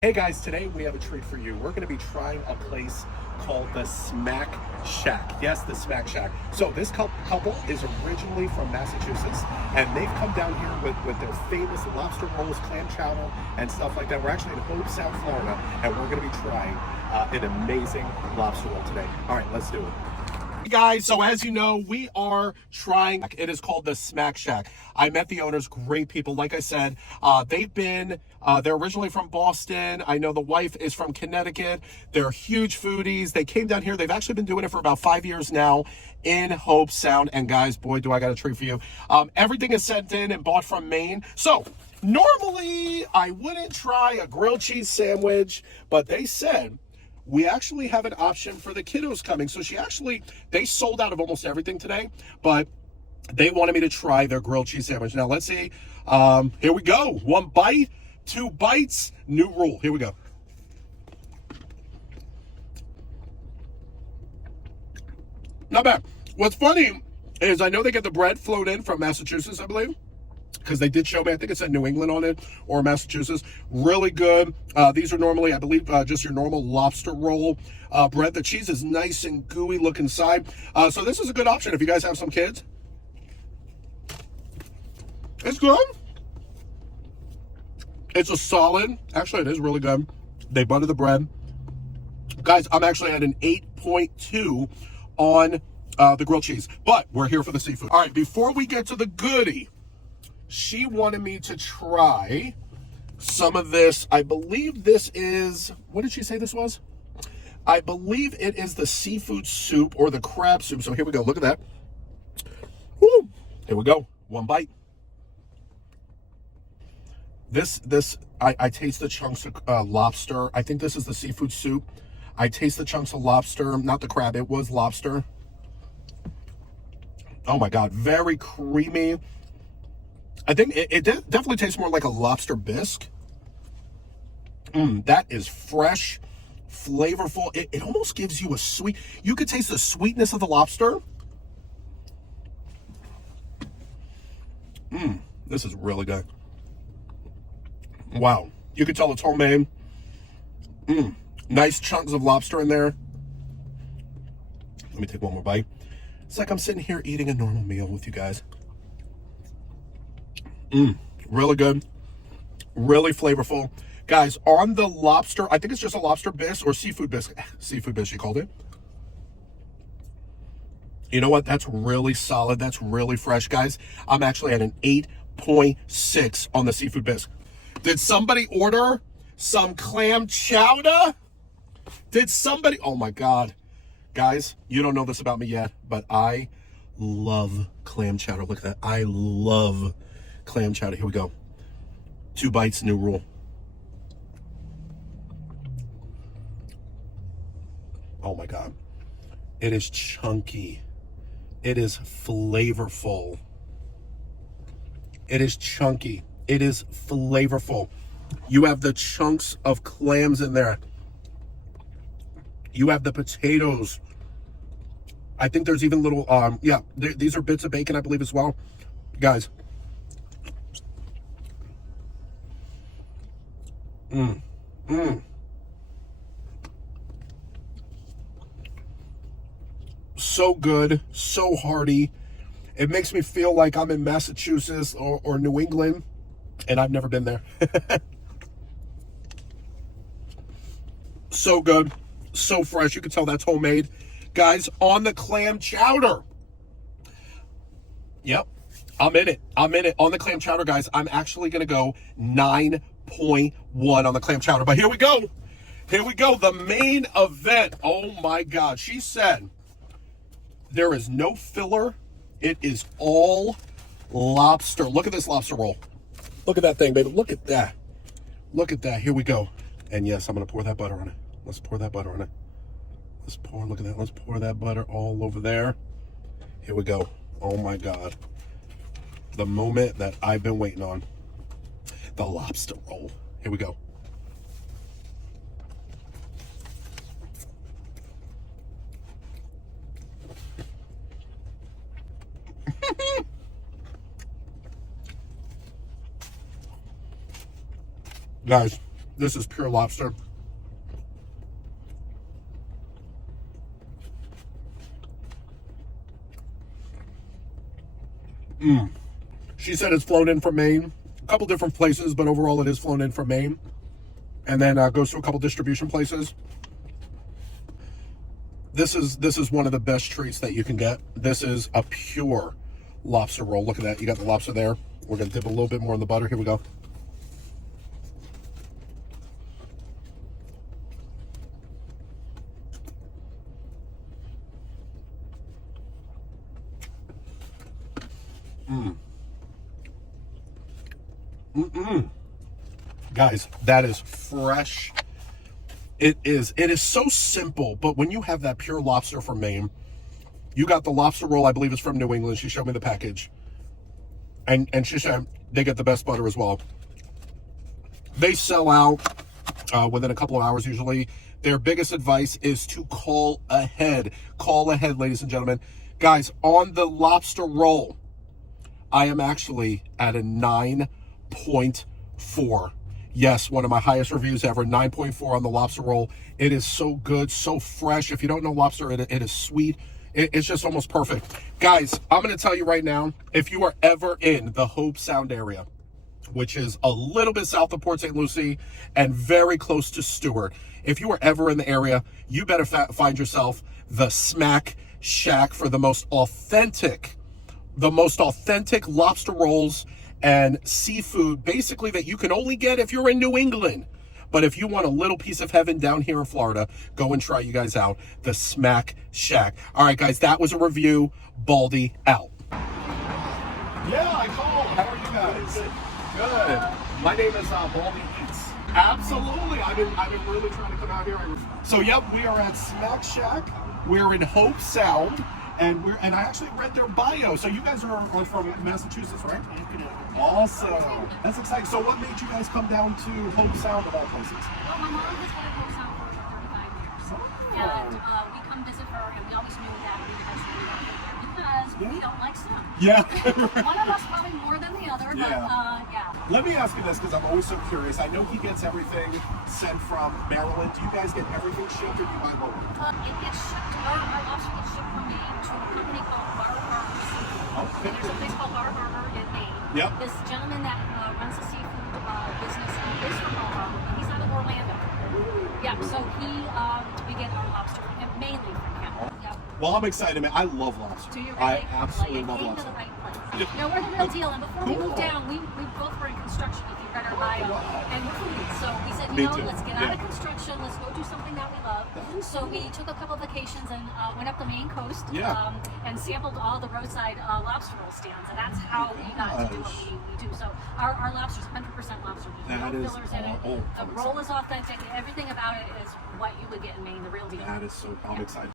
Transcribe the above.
Hey guys, today we have a treat for you. We're going to be trying a place called the Smac Shack. Yes, the Smac Shack. So this couple is originally from Massachusetts, and they've come down here with their famous lobster rolls, clam chowder, and stuff like that. We're actually in Hobe Sound, Florida, and we're going to be trying an amazing lobster roll today. All right, let's do it. Guys, so as you know, we are trying, it is called the Smac Shack. I met the owners, great people. Like I said, they're originally from Boston. I know the wife is from Connecticut. They're huge foodies. They came down here. They've actually been doing it for about 5 years now in Hobe Sound. And guys, boy, do I got a treat for you. Everything is sent in and bought from Maine. So normally I wouldn't try a grilled cheese sandwich, but they said, we actually have an option for the kiddos coming. So they sold out of almost everything today, but they wanted me to try their grilled cheese sandwich. Now let's see. Here we go. 1 bite, 2 bites, new rule. Here we go. Not bad. What's funny is I know they get the bread flown in from Massachusetts, I believe, because they did show me, I think it said New England on it, or Massachusetts. Really good. These are normally, I believe, just your normal lobster roll bread. The cheese is nice and gooey look inside. So this is a good option if you guys have some kids. It's good. It's a solid, actually it is really good. They butter the bread. Guys, I'm actually at an 8.2 on the grilled cheese, but we're here for the seafood. All right, before we get to the goodie, she wanted me to try some of this. I believe this is, what did she say this was? I believe it is the seafood soup or the crab soup. So here we go. Look at that. Woo. Here we go. 1 bite. I taste the chunks of lobster. I think this is the seafood soup. I taste the chunks of lobster, not the crab. It was lobster. Oh my God. Very creamy. I think it definitely tastes more like a lobster bisque. That is fresh, flavorful. It almost gives you a sweet, you could taste the sweetness of the lobster. This is really good. Wow. You can tell it's homemade. Nice chunks of lobster in there. Let me take 1 more bite. It's like I'm sitting here eating a normal meal with you guys. Really good, really flavorful. Guys, on the lobster, I think it's just a lobster bisque or seafood bisque. Seafood bisque, you called it. You know what? That's really solid. That's really fresh, guys. I'm actually at an 8.6 on the seafood bisque. Did somebody order some clam chowder? Did somebody? Oh my God. Guys, you don't know this about me yet, but I love clam chowder. Look at that. I love clam chowder. Here we go. 2 bites, new rule. Oh my God. It is chunky. It is flavorful. It is chunky. It is flavorful. You have the chunks of clams in there. You have the potatoes. I think there's even little, these are bits of bacon, I believe, as well. Guys. So good, so hearty. It makes me feel like I'm in Massachusetts or New England, and I've never been there. So good, so fresh. You can tell that's homemade. Guys, on the clam chowder. Yep, I'm in it. I'm in it. On the clam chowder, guys, I'm actually going to go 9.1 on the clam chowder. But here we go. Here we go. The main event. Oh my God. She said there is no filler. It is all lobster. Look at this lobster roll. Look at that thing, baby. Look at that. Look at that. Here we go. And yes, I'm going to pour that butter on it. Let's pour that butter on it. Look at that. Let's pour that butter all over there. Here we go. Oh my God. The moment that I've been waiting on. The lobster roll. Here we go. Guys, This is pure lobster. She said it's flown in from Maine. A couple different places, but overall it is flown in from Maine. And then goes to a couple distribution places. This is one of the best treats that you can get. This is a pure lobster roll. Look at that. You got the lobster there. We're going to dip a little bit more in the butter. Here we go. Guys, that is fresh. It is so simple, but when you have that pure lobster from Maine, you got the lobster roll, I believe it's from New England. She showed me the package. And she said they get the best butter as well. They sell out within a couple of hours usually. Their biggest advice is to call ahead. Call ahead, ladies and gentlemen. Guys, on the lobster roll, I am actually at a 9.4. Yes, one of my highest reviews ever, 9.4 on the lobster roll. It is so good, so fresh. If you don't know lobster, it is sweet. It's just almost perfect. Guys, I'm going to tell you right now, if you are ever in the Hobe Sound area, which is a little bit south of Port St. Lucie and very close to Stewart, if you are ever in the area, you better find yourself the Smac Shack for the most authentic lobster rolls and seafood, basically, that you can only get if you're in New England. But if you want a little piece of heaven down here in Florida, go and try you guys out the Smac Shack. All right, guys, that was a review. Baldy out. Yeah, I called. How are you guys? Good. My name is Baldy Eats. Absolutely. I've been really trying to come out here. So, yep, we are at Smac Shack. We're in Hobe Sound. And I actually read their bio. So you guys are from Massachusetts, right? Awesome. That's exciting. So what made you guys come down to Hobe Sound of all places? Well, my mom has had Hobe Sound for 35 years. And we come visit her, and we always knew that we eventually wanted to be there because we don't like snow. Yeah. One of us probably more than the other, but yeah. Let me ask you this, because I'm always so curious. I know he gets everything sent from Maryland. Do you guys get everything shipped, or do you buy local? It gets shipped, our lobster gets shipped from Maine to a company called Bar Harbor. Okay. There's a place called Bar Harbor in Maine. Yep. This gentleman that runs the seafood business is from Bar Harbor, but he's out of Orlando. Yeah, so we get our lobster from him, mainly from him. Yep. Well, I'm excited, man. I love lobster. Do you really? I absolutely love came lobster. to the right place. No, we're the real deal. And before we moved down, we both were in construction, if you read our bio, and we're foodies. So we said, let's get out of construction. Let's go do something that we love. So we took a couple of vacations and went up the Maine coast and sampled all the roadside lobster roll stands. And that's how we got to do what we do. So our lobster's 100% lobster. There's no fillers in it. The roll is authentic. Everything about it is what you would get in Maine, the real deal. That is so, I'm excited.